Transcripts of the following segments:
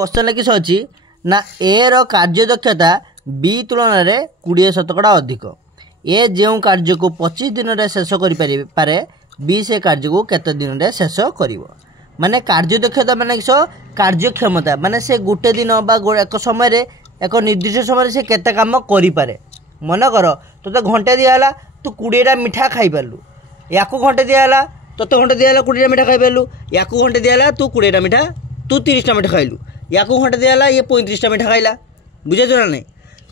Question किस अच्छी ना ए रो कार्यदक्षता बी तुलन में 20% अधिक। ए जो कार्य को 25 दिन में शेष करे बी से कार्य को केते दिन में शेष कर माने कार्यदक्षता माने किस कार्यक्षमता माने से गोटे दिन एक समय एक निर्दिष्ट समय से केते काम करि पारे। मन कर तो घंटे दिहला तू 20टा मिठा खाई पारलु या घंटे दिहला तोते घंटे दिहला 20टा मिठा खाई पारलु या घंटे दिहला तू 20टा मिठा तू 30टा मिठा खाइलु या घंटे दिहला ये 35टा मिठा खाइला बुझे ना नहीं।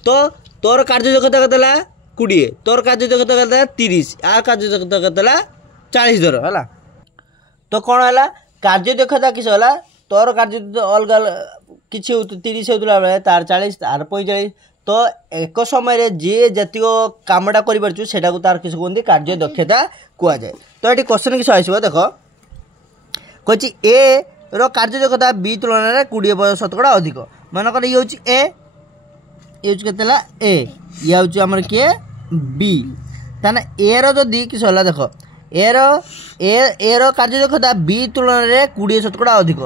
तो तोर कार्यदक्षता केतेला 20 तोर कार्यदक्षता केतेला 30 आ कार्यदक्षता केतेला 40 धर है। तो कौन है कार्यदक्षता किस है तोर कार्य अलग किसी 30 होता बेले तार 40 तार 45 तो एक समय जी जतिक कामटा करा तार किस कहते कार्यदक्षता कहुए। तो ये क्वेश्चन किस आसो देख कही ए रो कार्यदक्षता बी तुलन में 20% अधिक। मनकर ये हूँ ए ये के ये हूँ आमर किए बी ताने ए रो जदि किस है देख ए रो कार्यदक्षता बी तुलन में 20% अधिक।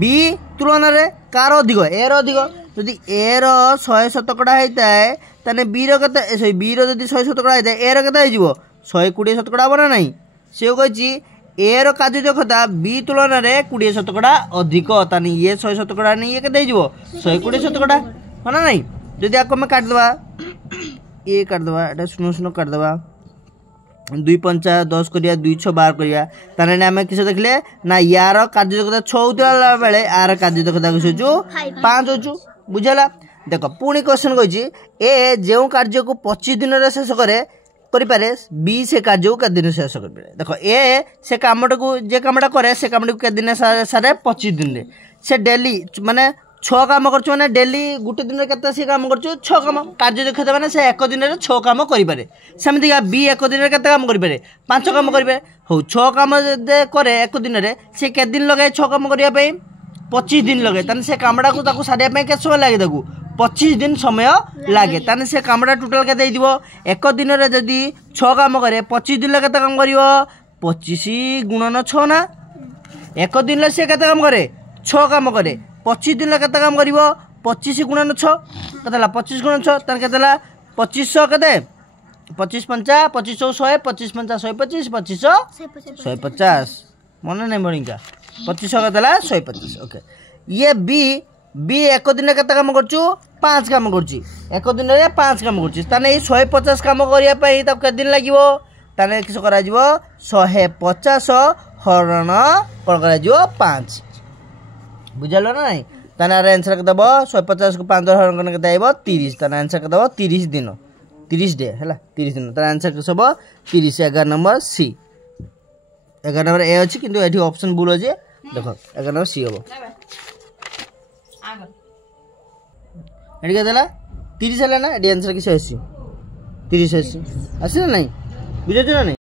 बी तुलन में कार अधिक ए रो अधिक जदि ए रो 100% होता है ताने बी रो के बी रो जदि 100% होता है ए रो के 120% हम ना नहीं से कही ए रो कार्यदक्षता बी तुलन में 20% अधिक ताने ये 100% नहीं ये के 120% है ना नहीं। जदि आपको मैं काटदे ये काटदे एटा सुनो सुनो काटदे 2 5 10 करिया 2 6 12 करिया ताने आम किस देखले ना यार कार्यदक्षता 6 होता बेले यार कार्यदक्षता किस हो 5 हो बुझला। देख पुणी क्वेश्चन कही ए जो कार्य को 25 दिन में शेष करे बी से कार्य को केते दिन शेष कर देख ए से कामटा को जे कामटा करे से कामटा को केते दिन सारे 25 दिन में से डेली माने 6 काम कर डेली गोटे दिन में केते से काम कर 6 काम कार्यदक्षता माने से एक दिन में 6 काम करें सेमती बी एक दिन में केते काम करें 5 काम करें हो 6 काम करे एक दिन में से केते दिन लगे 6 काम करने 25 दिन लगे ताने से कामटा को सारे के समय लगे 25 दिन समय लगे ताने से कामटा टोटाल के एक दिन में जदि 6 काम करे 25 दिन के काम कर 25 गुणन 6 ना एक दिन से केते काम करे 6 काम करे 25 दिन के काम कर 25 गुणन 6 के 25 गुणन 6 तार के 2500 के 25 5 25 100 25 5 125 25 150 मन नहीं बणिका 2500 के 125 ओके। ये बी एक दिन के काम कर 5 काम कर एक दिन में 5 काम कर 150 काम करने के दिन लगे ताने किस 150 हरण कौन कर 5 बुझल ना नहीं ताने आंसर के दब 150 को 5 हरण करने के 30 ताने आंसर के दब 30 दिन 30 डे है 30 दिन तार आंसर सब 30 11 नंबर सी 11 नंबर ए अच्छी किंतु ये ऑप्शन भूल अच्छे देख 11 नंबर सी हम ये क्या 30 है ना ये आंसर किस 30 आसी ना नहीं बुझे ना नहीं।